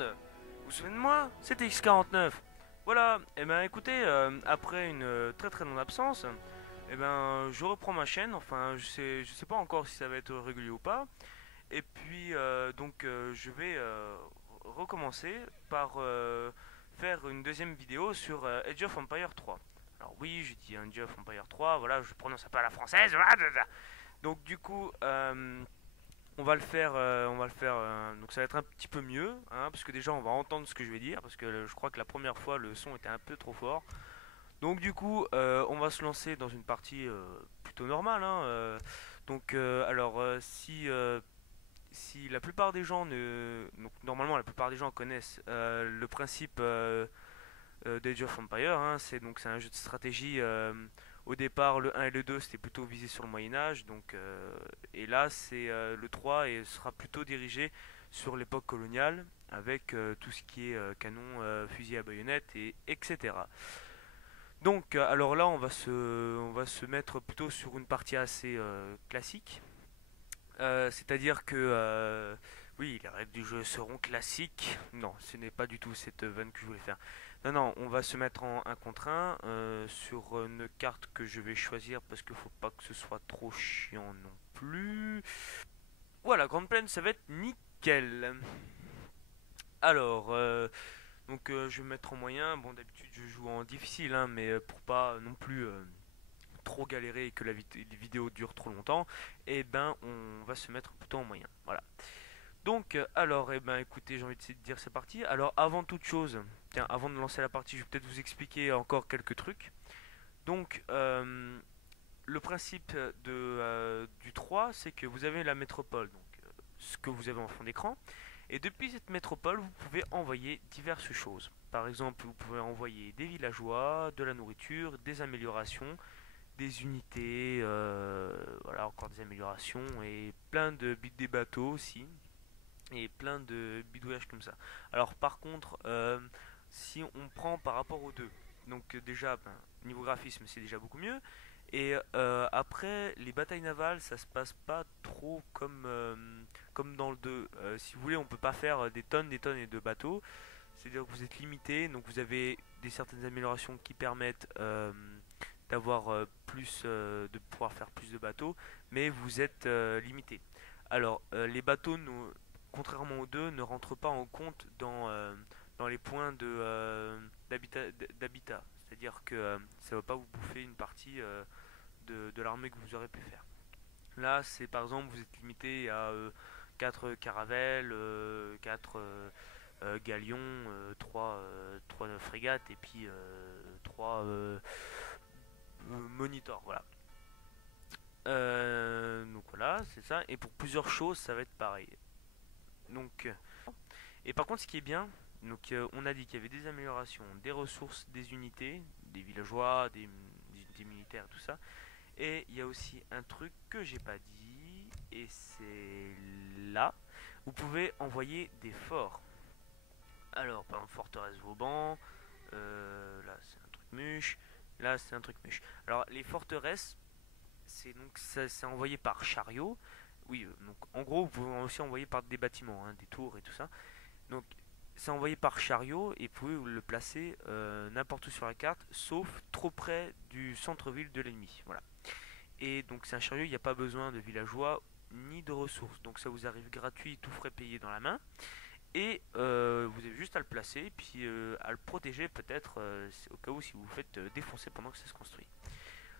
monde! Vous vous souvenez de moi? C'était X49. Voilà, et ben écoutez, après une très très longue absence, et ben je reprends ma chaîne, enfin je sais pas encore si ça va être régulier ou pas. Et puis je vais recommencer par faire une deuxième vidéo sur Age of Empire 3. Alors oui, j'ai dit Age of Empire 3, voilà, je prononce un peu à la française. Donc du coup, on va le faire. Donc ça va être un petit peu mieux, hein, parce que déjà on va entendre ce que je vais dire, parce que je crois que la première fois le son était un peu trop fort. Donc du coup, on va se lancer dans une partie plutôt normale, hein, si la plupart des gens donc normalement la plupart des gens connaissent le principe d'Age of Empire, hein, c'est un jeu de stratégie. Au départ, le 1 et le 2 c'était plutôt visé sur le Moyen Âge, et là c'est le 3 et sera plutôt dirigé sur l'époque coloniale avec tout ce qui est canon, fusil à baïonnette et etc. Donc alors là on va se mettre plutôt sur une partie assez classique. C'est-à-dire que oui, les règles du jeu seront classiques. Non, ce n'est pas du tout cette vanne que je voulais faire. Non, non, on va se mettre en un contre un sur une carte que je vais choisir parce qu'il faut pas que ce soit trop chiant non plus. Voilà, Grande Plaine, ça va être nickel. Alors, je vais me mettre en moyen. Bon, d'habitude je joue en difficile, hein, mais pour pas non plus trop galérer et que la vidéo dure trop longtemps, et ben on va se mettre plutôt en moyen. Voilà. Donc alors, eh ben écoutez, j'ai envie de dire c'est parti. Alors avant toute chose, tiens, avant de lancer la partie, je vais peut-être vous expliquer encore quelques trucs. Donc le principe du 3, c'est que vous avez la métropole, ce que vous avez en fond d'écran. Et depuis cette métropole, vous pouvez envoyer diverses choses. Par exemple, vous pouvez envoyer des villageois, de la nourriture, des améliorations, des unités, voilà, encore des améliorations et plein de des bateaux aussi et plein de bidouillages comme ça. Alors par contre, si on prend par rapport aux deux, donc déjà niveau graphisme c'est déjà beaucoup mieux. Et après les batailles navales ça se passe pas trop comme dans le 2. Si vous voulez on peut pas faire des tonnes et de bateaux. C'est-à-dire que vous êtes limité, donc vous avez certaines améliorations qui permettent d'avoir de pouvoir faire plus de bateaux, mais vous êtes limité. Alors, les bateaux, contrairement aux deux, ne rentrent pas en compte dans les points d'habitat. C'est-à-dire que ça ne va pas vous bouffer une partie de l'armée que vous aurez pu faire. Là, c'est par exemple, vous êtes limité à 4 caravelles, 4 galions, 3 frégates et puis 3 monitors. Voilà. Donc voilà, c'est ça. Et pour plusieurs choses, ça va être pareil. Donc, et par contre, ce qui est bien, on a dit qu'il y avait des améliorations, des ressources, des unités, des villageois, des unités militaires, tout ça. Et il y a aussi un truc que j'ai pas dit, et c'est là. Vous pouvez envoyer des forts. Alors, par exemple, forteresse Vauban, là c'est un truc muche, là c'est un truc muche. Alors, les forteresses, c'est envoyé par chariot. Oui, donc en gros, vous pouvez aussi envoyer par des bâtiments, hein, des tours et tout ça. Donc, c'est envoyé par chariot et vous pouvez le placer n'importe où sur la carte, sauf trop près du centre-ville de l'ennemi. Voilà. Et donc c'est un chariot, il n'y a pas besoin de villageois ni de ressources. Donc ça vous arrive gratuit, tout frais payé dans la main. Et vous avez juste à le placer, et puis à le protéger peut-être au cas où si vous vous faites défoncer pendant que ça se construit.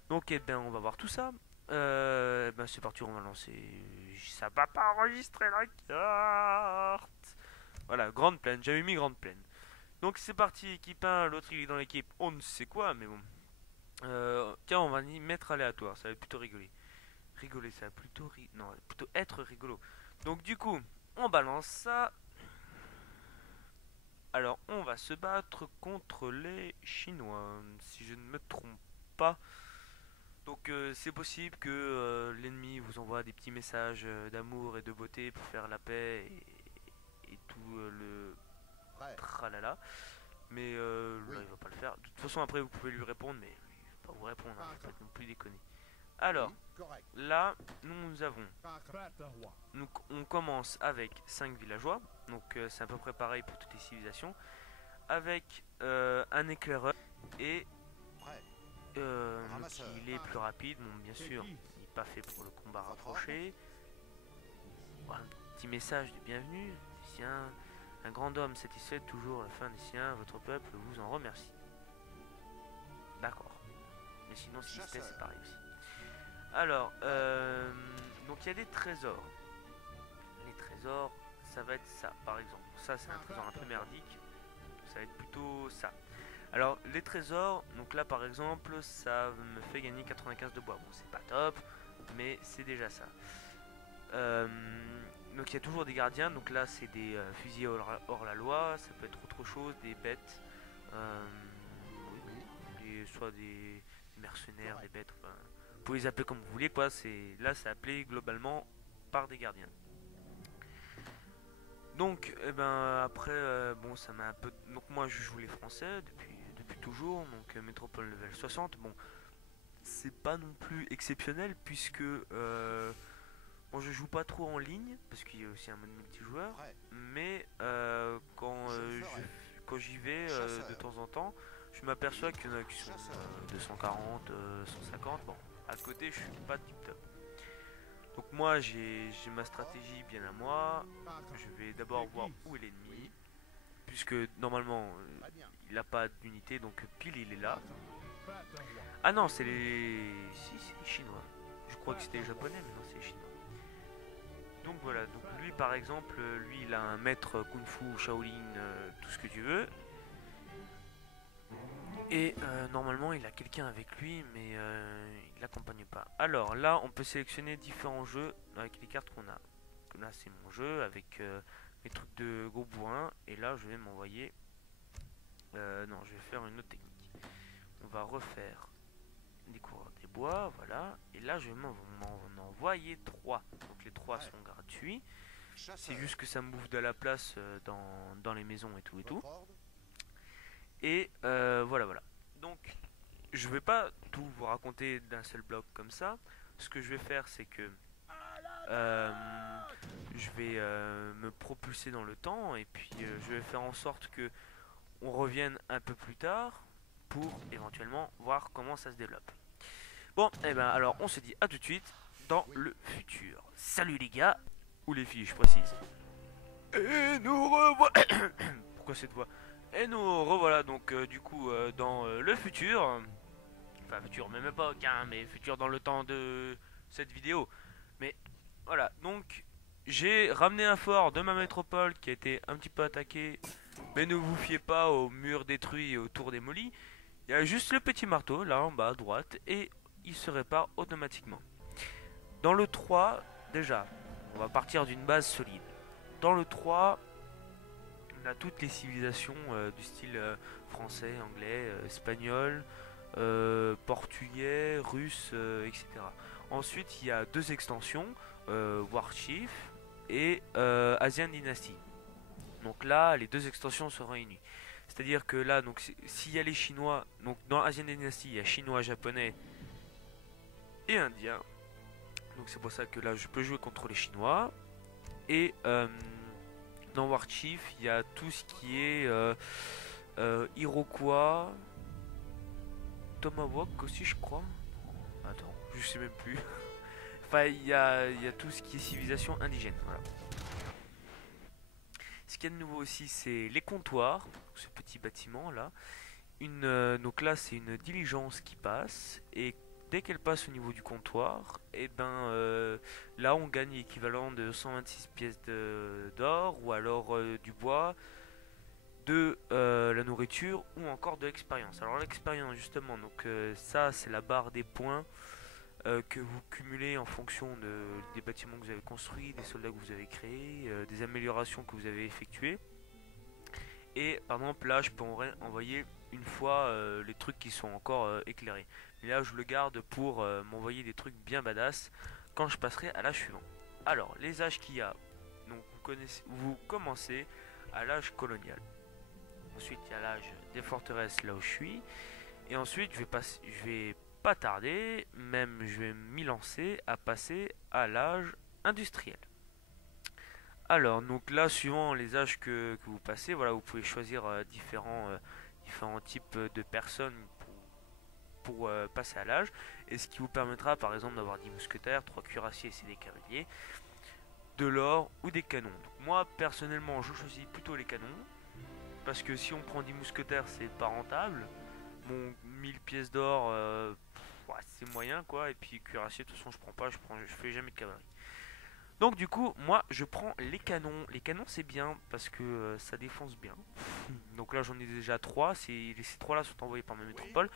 Donc eh ben, on va voir tout ça. Eh ben, c'est parti, on va lancer. Ça va pas enregistrer la carte. Voilà, Grande Plaine, j'avais mis Grande Plaine. Donc c'est parti, équipe 1, l'autre il est dans l'équipe, on ne sait quoi, mais bon. Tiens, on va y mettre aléatoire, ça va plutôt rigoler. Rigoler, ça va non, plutôt être rigolo. Donc du coup, on balance ça. Alors, on va se battre contre les Chinois, si je ne me trompe pas. Donc, c'est possible que l'ennemi vous envoie des petits messages d'amour et de beauté pour faire la paix et tout le Prêt. tralala. Mais là, Oui. il va pas le faire. De toute façon, après, vous pouvez lui répondre, mais il va pas vous répondre, hein, Pas faut pas encore. non plus déconner. Alors, Oui, correct. là, nous avons... Donc, on commence avec 5 villageois. Donc, c'est à peu près pareil pour toutes les civilisations. Avec un éclaireur et Prêt. donc Ramasseur. il est plus rapide. Bon, bien sûr, il n'est pas fait pour le combat Votre ordre. rapproché. Bon, un petit message de bienvenue. Siens, un grand homme satisfait de toujours la fin des siens. Votre peuple vous en remercie. D'accord. Mais sinon, si c'était, c'est pareil aussi. Alors, donc il y a des trésors. Les trésors, ça va être ça, par exemple. Ça, c'est un trésor un peu merdique. Ça va être plutôt ça. Alors, les trésors, donc là, par exemple, ça me fait gagner 95 de bois. Bon, c'est pas top, mais c'est déjà ça. Euh, donc, il y a toujours des gardiens. Donc là, c'est des fusils hors la loi. Ça peut être autre chose, des bêtes. Euh, soit des mercenaires, des bêtes. Enfin, vous pouvez les appeler comme vous voulez, quoi. Là, c'est appelé globalement par des gardiens. Donc, eh ben, après, bon, ça m'a un peu. Donc, moi, je joue les Français depuis toujours. Donc, métropole level 60. Bon, c'est pas non plus exceptionnel puisque. Bon, je joue pas trop en ligne parce qu'il y a aussi un mode multijoueur. Prêt. Mais quand j'y vais de Chasseur. temps en temps, je m'aperçois qu'il y en a qui sont Chasseur. 240, 150. Bon, à côté, je suis pas tip top. Donc moi j'ai ma stratégie bien à moi. Je vais d'abord voir où est l'ennemi. Puisque normalement Très bien. il n'a pas d'unité, donc pile il est là. Ah non, c'est les. Si, c'est les Chinois. Je crois que c'était les Japonais, mais non, c'est les Chinois. Donc voilà, donc lui par exemple, lui il a un maître Kung Fu, Shaolin, tout ce que tu veux. Et normalement il a quelqu'un avec lui, mais il l'accompagne pas. Alors là, on peut sélectionner différents jeux avec les cartes qu'on a. Là, c'est mon jeu avec mes trucs de gros bourrin. Et là, je vais m'envoyer. Non, je vais faire une autre technique. On va refaire les coureurs des bois, voilà. Et là, je vais m'en envoyer 3. Donc les 3 sont gratuits. C'est Chasseur. juste que ça me bouffe de la place dans les maisons et tout et tout. Votre ordre. Et voilà, voilà. Donc, je vais pas tout vous raconter d'un seul bloc comme ça. Ce que je vais faire, c'est que je vais me propulser dans le temps et puis je vais faire en sorte que on revienne un peu plus tard pour éventuellement voir comment ça se développe. Bon, et ben alors on se dit à tout de suite dans le futur. Salut les gars, ou les filles, je précise. Et nous revoilà. Pourquoi cette voix? Et nous revoilà donc du coup dans le futur. Enfin, futur, même époque, hein, mais futur dans le temps de cette vidéo. Mais voilà, donc j'ai ramené un fort de ma métropole qui a été un petit peu attaqué. Mais ne vous fiez pas aux murs détruits et aux tours démolies. Il y a juste le petit marteau là en bas à droite et il se répare automatiquement. Dans le 3, déjà, on va partir d'une base solide. Dans le 3, on a toutes les civilisations du style français, anglais, espagnol, portugais, russe, etc. Ensuite, il y a deux extensions, Warchief et Asian Dynasty. Donc là, les deux extensions sont réunies. C'est-à-dire que là, donc s'il y a les Chinois, donc dans Asian Dynasty, il y a Chinois, Japonais et Indiens. Donc c'est pour ça que là, je peux jouer contre les Chinois. Et dans Warchief, il y a tout ce qui est Iroquois, Tomahawk aussi, je crois. Attends, je sais même plus. Enfin, il y a tout ce qui est civilisation indigène. Voilà. Ce qu'il y a de nouveau aussi, c'est les comptoirs, ce petit bâtiment là. Donc là, c'est une diligence qui passe et dès qu'elle passe au niveau du comptoir, et ben là, on gagne l'équivalent de 126 pièces d'or ou alors du bois, de la nourriture ou encore de l'expérience. Alors l'expérience justement, donc ça, c'est la barre des points que vous cumulez en fonction des bâtiments que vous avez construits, des soldats que vous avez créés, des améliorations que vous avez effectuées. Et par exemple là je peux envoyer une fois les trucs qui sont encore éclairés. Mais là je le garde pour m'envoyer des trucs bien badass quand je passerai à l'âge suivant. Alors les âges qu'il y a, donc vous commencez à l'âge colonial. Ensuite il y a l'âge des forteresses là où je suis. Et ensuite je vais pas tarder, même je vais m'y lancer à passer à l'âge industriel. Alors, donc là, suivant les âges que vous passez, voilà, vous pouvez choisir différents types de personnes pour passer à l'âge, et ce qui vous permettra par exemple d'avoir 10 mousquetaires, 3 cuirassiers et des cavaliers, de l'or ou des canons. Donc, moi, personnellement, je choisis plutôt les canons, parce que si on prend 10 mousquetaires, c'est pas rentable. Bon, 1000 pièces d'or, ouais, c'est moyen quoi, et puis cuirassier, de toute façon, je prends pas, je fais jamais de cavalerie. Donc du coup, moi je prends les canons. Les canons c'est bien parce que ça défonce bien. Donc là j'en ai déjà 3. Ces 3 là sont envoyés par ma métropole.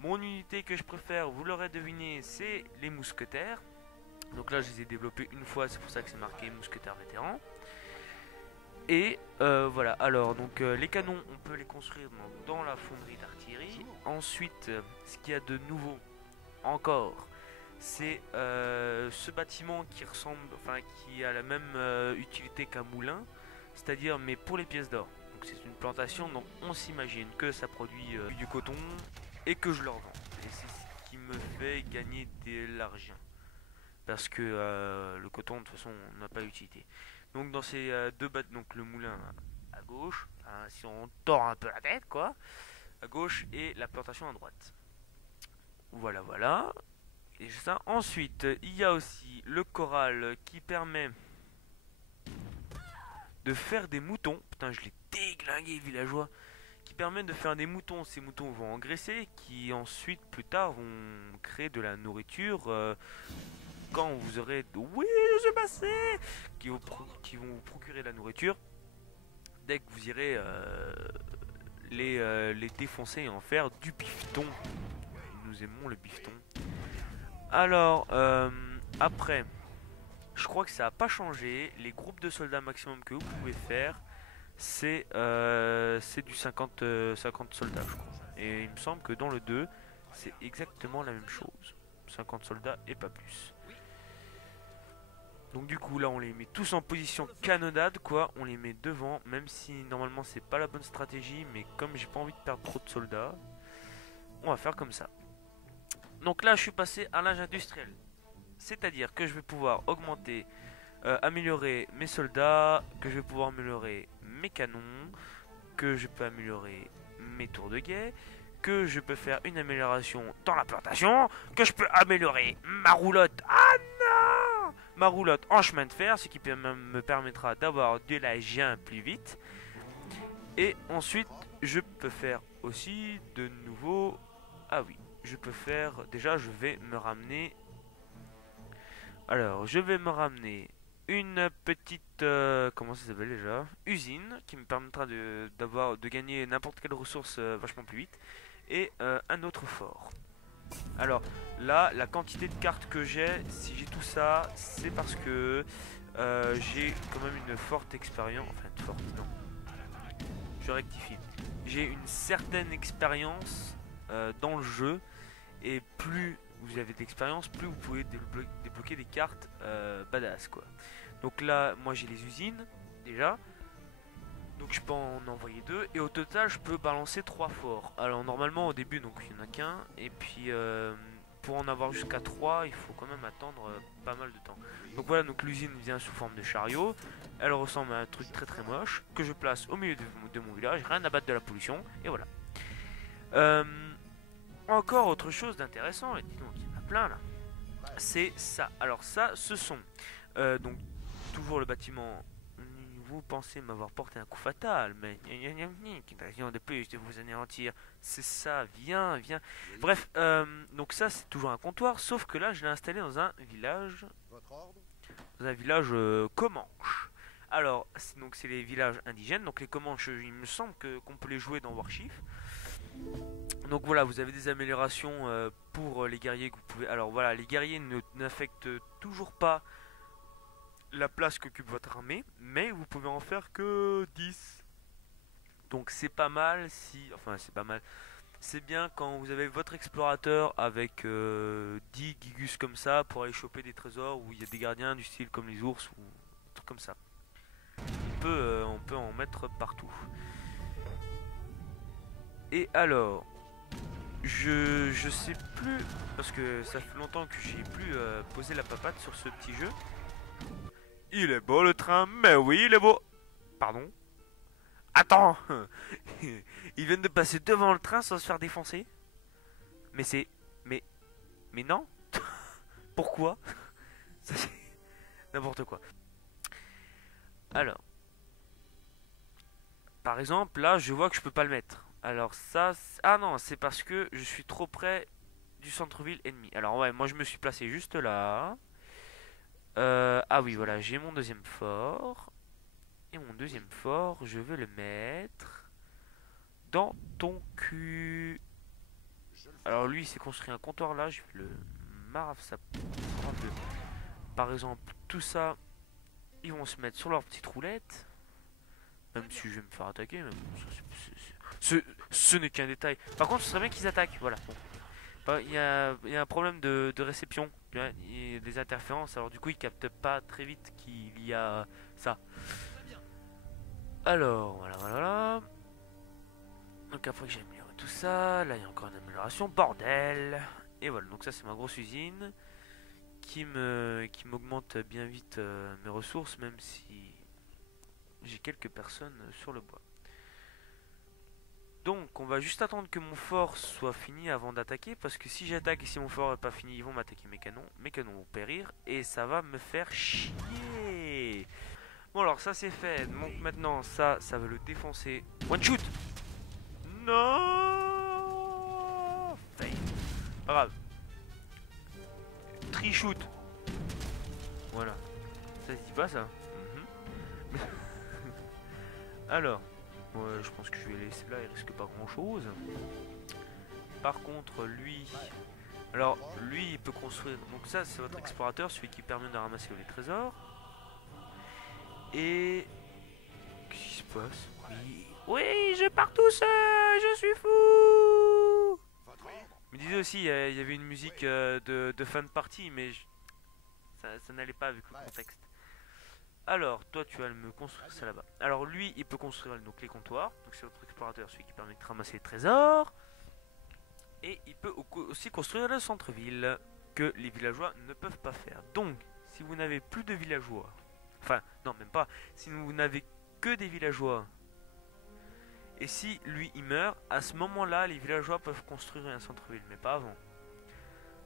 Mon unité que je préfère, vous l'aurez deviné, c'est les mousquetaires. Donc là je les ai développés une fois, c'est pour ça que c'est marqué mousquetaires vétérans. Et voilà, alors donc les canons on peut les construire dans la fonderie d'artillerie. Ensuite, ce qu'il y a de nouveau encore, c'est ce bâtiment qui ressemble, enfin qui a la même utilité qu'un moulin, c'est-à-dire mais pour les pièces d'or. Donc c'est une plantation, donc on s'imagine que ça produit du coton et que je leur vends. Et c'est ce qui me fait gagner de l'argent. Parce que le coton de toute façon n'a pas d'utilité. Donc dans ces deux bâtiments, donc le moulin à gauche, hein, si on tord un peu la tête quoi, à gauche et la plantation à droite. Voilà, voilà. Et ça. Ensuite, il y a aussi le corral qui permet de faire des moutons. Putain, je l'ai déglingué, villageois. Qui permet de faire des moutons. Ces moutons vont engraisser, qui ensuite, plus tard, vont créer de la nourriture. Quand vous aurez... Oui, je suis passé qui vont vous procurer de la nourriture. Dès que vous irez les défoncer et en faire du bifton. Nous aimons le bifton. Alors, après, je crois que ça n'a pas changé. Les groupes de soldats maximum que vous pouvez faire, c'est du 50 soldats, je crois. Et il me semble que dans le 2, c'est exactement la même chose. 50 soldats et pas plus. Donc du coup, là, on les met tous en position canonnade, quoi. On les met devant, même si normalement, c'est pas la bonne stratégie. Mais comme j'ai pas envie de perdre trop de soldats, on va faire comme ça. Donc là, je suis passé à l'âge industriel. C'est-à-dire que je vais pouvoir augmenter, améliorer mes soldats, que je vais pouvoir améliorer mes canons, que je peux améliorer mes tours de guet, que je peux faire une amélioration dans la plantation, que je peux améliorer ma roulotte. Ah non! Ma roulotte en chemin de fer, ce qui me permettra d'avoir de l'agent plus vite. Et ensuite, je peux faire aussi de nouveau... Ah oui, je peux faire... Déjà, je vais me ramener... Alors, je vais me ramener une petite... comment ça s'appelle déjà? Usine, qui me permettra de gagner n'importe quelle ressource vachement plus vite. Et un autre fort. Alors, là, la quantité de cartes que j'ai, si j'ai tout ça, c'est parce que j'ai quand même une forte expérience... Enfin, une forte, non. Je rectifie. J'ai une certaine expérience dans le jeu. Et plus vous avez d'expérience, plus vous pouvez débloquer des cartes badass quoi. Donc là, moi j'ai les usines déjà. Donc je peux en envoyer 2. Et au total, je peux balancer 3 forts. Alors normalement au début, donc il n'y en a qu'un. Et puis pour en avoir jusqu'à 3, il faut quand même attendre pas mal de temps. Donc voilà, donc l'usine vient sous forme de chariot. Elle ressemble à un truc très très moche que je place au milieu de mon village. Rien à battre de la pollution. Et voilà. Encore autre chose d'intéressant, et dis donc il y en a plein là, c'est ça. Alors ça, ce sont donc toujours le bâtiment. Vous pensez m'avoir porté un coup fatal, mais quelle raison de plus de vous anéantir. C'est ça, viens, viens. Bref, donc ça c'est toujours un comptoir, sauf que là je l'ai installé dans un village, Comanche. Alors donc c'est les villages indigènes, donc les Comanches, il me semble qu'on peut les jouer dans Warchief. Donc voilà, vous avez des améliorations pour les guerriers que vous pouvez... Alors voilà, les guerriers n'affectent toujours pas la place qu'occupe votre armée, mais vous pouvez en faire que 10. Donc c'est pas mal si... Enfin c'est pas mal. C'est bien quand vous avez votre explorateur avec 10 gigus comme ça pour aller choper des trésors où il y a des gardiens du style comme les ours ou des trucs comme ça. On peut en mettre partout. Et alors... je sais plus, parce que ça fait longtemps que j'ai plus posé la papate sur ce petit jeu. Il est beau le train, mais oui, il est beau. Pardon? Attends! Ils viennent de passer devant le train sans se faire défoncer? Mais c'est... Mais... Mais non? Pourquoi? Ça, c'est n'importe quoi. Alors, par exemple, là, je vois que je peux pas le mettre. Alors ça... Ah non, c'est parce que je suis trop près du centre-ville ennemi. Alors ouais, moi je me suis placé juste là. Ah oui, voilà, j'ai mon deuxième fort. Et mon deuxième fort, je veux le mettre dans ton cul. Alors lui, il s'est construit un comptoir là, je vais le marave ça. Par exemple, tout ça, ils vont se mettre sur leur petite roulette. Même si je vais me faire attaquer, mais bon, ce n'est qu'un détail. Par contre, ce serait bien qu'ils attaquent, voilà. Bon. Bah, il y a un problème de réception, il y a des interférences, alors du coup, ils captent pas très vite qu'il y a ça. Alors, voilà, voilà. Donc après que j'ai amélioré tout ça, là il y a encore une amélioration, bordel. Et voilà, donc ça c'est ma grosse usine qui m'augmente bien vite mes ressources, même si j'ai quelques personnes sur le bois. Donc on va juste attendre que mon fort soit fini avant d'attaquer, parce que si j'attaque et si mon fort n'est pas fini, ils vont m'attaquer mes canons vont périr, et ça va me faire chier. Bon alors ça c'est fait, donc maintenant ça va le défoncer. One shoot. Non. Fail. Pas grave. Tri-shoot. Voilà. Ça se dit pas ça. Alors, je pense que je vais laisser là, il risque pas grand chose. Par contre, lui... Alors, lui, il peut construire... Donc ça, c'est votre explorateur, celui qui permet de ramasser les trésors. Et... Qu'est-ce qui se passe? Oui, oui, je pars tout seul, je suis fou. Il me disait aussi, il y avait une musique de fin de partie, mais ça n'allait pas avec le contexte. Alors, toi, tu vas me construire ça là-bas. Alors, lui, il peut construire donc les comptoirs. Donc, c'est votre explorateur, celui qui permet de ramasser les trésors. Et il peut aussi construire le centre-ville, que les villageois ne peuvent pas faire. Donc, si vous n'avez plus de villageois, enfin, non, même pas, si vous n'avez que des villageois, et si lui il meurt, à ce moment-là, les villageois peuvent construire un centre-ville, mais pas avant.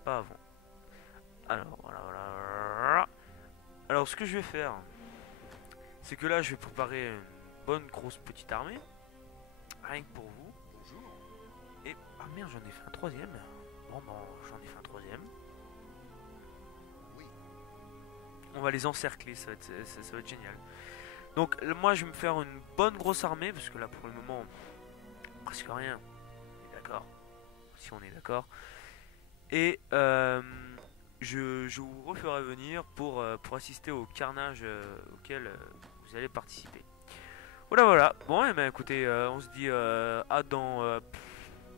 Pas avant. Alors, voilà, voilà. Alors, ce que je vais faire, c'est que là, je vais préparer une bonne grosse petite armée, rien que pour vous. Et, ah merde, j'en ai fait un troisième. Bon, j'en ai fait un troisième. On va les encercler, ça va être génial. Donc, moi, je vais me faire une bonne grosse armée, parce que là, pour le moment, presque rien. On est d'accord. Si on est d'accord. Et je vous referai venir pour assister au carnage auquel vous allez participer. Voilà, voilà. Bon, et ben écoutez, on se dit à dans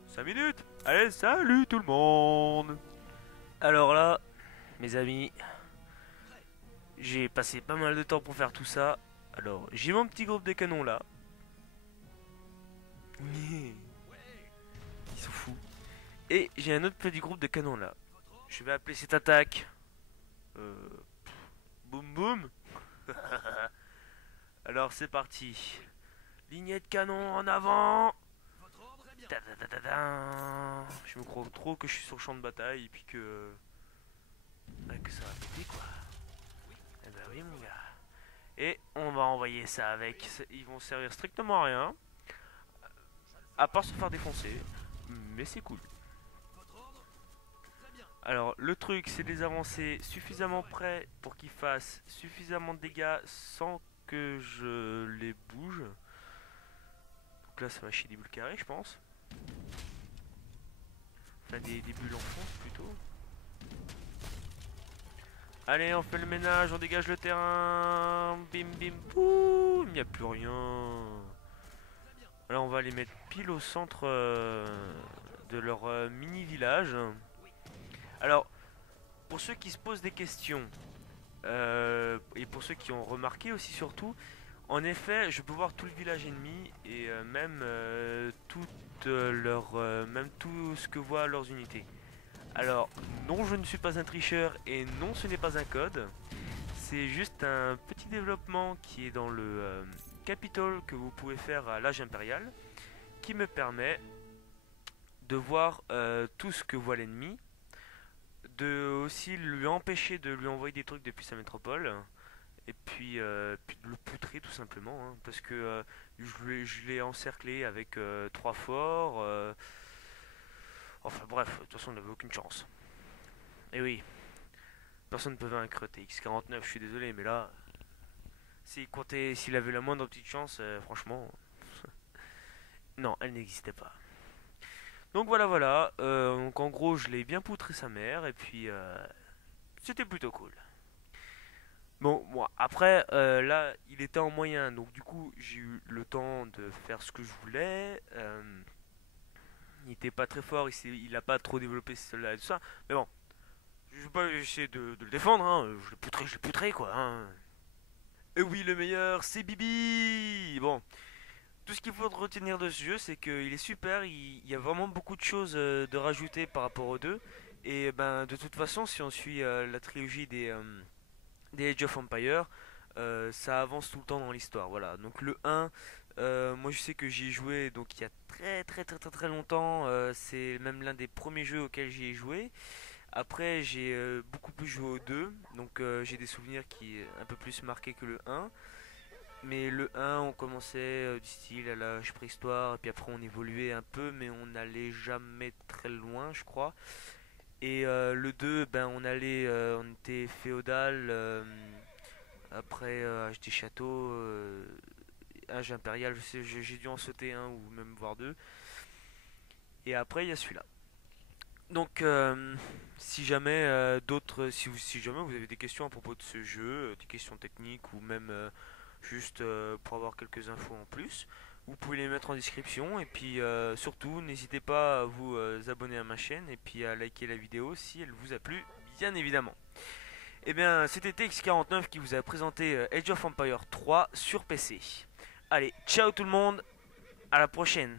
5 minutes. Allez, salut tout le monde. Alors là, mes amis, j'ai passé pas mal de temps pour faire tout ça. Alors, j'ai mon petit groupe de canons là. Ils sont fous. Et j'ai un autre petit groupe de canons là. Je vais appeler cette attaque. Boum boum. Alors c'est parti. Lignée de canon en avant. Je me crois trop que je suis sur le champ de bataille et puis que ça va péter quoi. Eh ben oui mon gars. Et on va envoyer ça avec. Ils vont servir strictement à rien. À part se faire défoncer. Mais c'est cool. Alors le truc c'est de les avancer suffisamment près pour qu'ils fassent suffisamment de dégâts sans que je les bouge. Donc là ça va chier des bulles carrées je pense. Enfin des bulles en fond plutôt. Allez on fait le ménage, on dégage le terrain. Bim bim boum, il n'y a plus rien. Là on va les mettre pile au centre de leur mini village. Alors pour ceux qui se posent des questions et pour ceux qui ont remarqué aussi surtout, en effet je peux voir tout le village ennemi et même même tout ce que voient leurs unités. Alors, non, je ne suis pas un tricheur et non, ce n'est pas un code. C'est juste un petit développement qui est dans le Capitol que vous pouvez faire à l'âge impérial, qui me permet de voir tout ce que voit l'ennemi, de aussi lui empêcher de lui envoyer des trucs depuis sa métropole, et puis de le poutrer tout simplement, hein, parce que je l'ai encerclé avec 3 forts. Enfin bref, de toute façon, il n'avait aucune chance. Et oui, personne ne peut vaincre TX-49, je suis désolé, mais là, s'il avait la moindre petite chance, franchement, non, elle n'existait pas. Donc voilà, voilà. Donc en gros, je l'ai bien poutré sa mère, et puis c'était plutôt cool. Bon, moi, après, là, il était en moyen, donc du coup, j'ai eu le temps de faire ce que je voulais. Il était pas très fort, il a pas trop développé ses soldats et tout ça. Mais bon, je vais pas essayer de le défendre, hein. Je l'ai poutré, quoi. Hein. Et oui, le meilleur, c'est Bibi. Bon, tout ce qu'il faut retenir de ce jeu, c'est qu'il est super. Il y a vraiment beaucoup de choses de rajouter par rapport aux deux. Et ben, de toute façon, si on suit la trilogie des Age of Empire, ça avance tout le temps dans l'histoire. Voilà. Donc le 1, moi je sais que j'y ai joué donc il y a très longtemps. C'est même l'un des premiers jeux auxquels j'y ai joué. Après, j'ai beaucoup plus joué au 2, donc j'ai des souvenirs qui un peu plus marqués que le 1. Mais le 1, on commençait du style à l'âge préhistoire, et puis après on évoluait un peu, mais on n'allait jamais très loin, je crois. Et le 2, ben on était féodal, après âge des châteaux, âge impérial, je sais, j'ai dû en sauter un ou même voir deux. Et après il y a celui-là. Donc, si jamais vous avez des questions à propos de ce jeu, des questions techniques ou même juste pour avoir quelques infos en plus, vous pouvez les mettre en description. Et puis surtout, n'hésitez pas à vous abonner à ma chaîne et puis à liker la vidéo si elle vous a plu, bien évidemment. Et bien, c'était TX49 qui vous a présenté Age of Empire 3 sur PC. Allez, ciao tout le monde, à la prochaine.